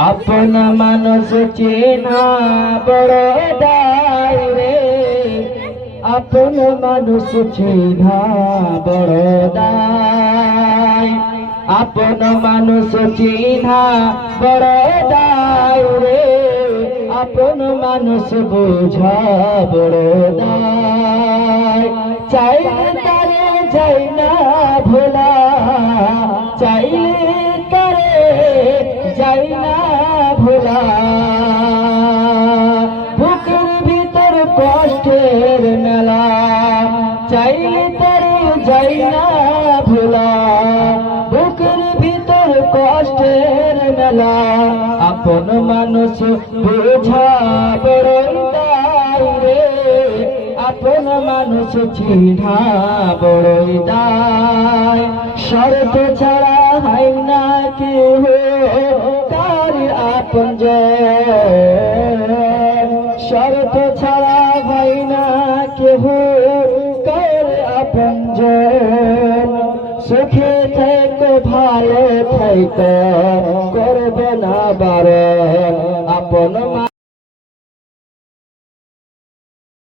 আপন মানুষ চেনা বড় দায় রে, আপন মানুষ চেনা বড় দায়, আপন মানুষ চেনা বড় দায় রে, আপন মানুষ বোঝা বড় দায়। চাইলে তারে যাই না ভোলা, চাইলে তারে যাই না ভোলা, বুকের ভিতর কষ্টের মেলা, চাইলে তারে যাই না ভোলা, বুকের ভিতর কষ্টের মেলা। আপন মানুষ বোঝা বড়ই দায় রে, আপন মানুষ চিনা বড়ই দায়। শর্ত ছাড়া হয় না কেহ তার আপনজন, শর্ত ছাড়া হয় না কেহ কার আপনজন। সুখে থেকো ভালো থেকো, করবে না বারে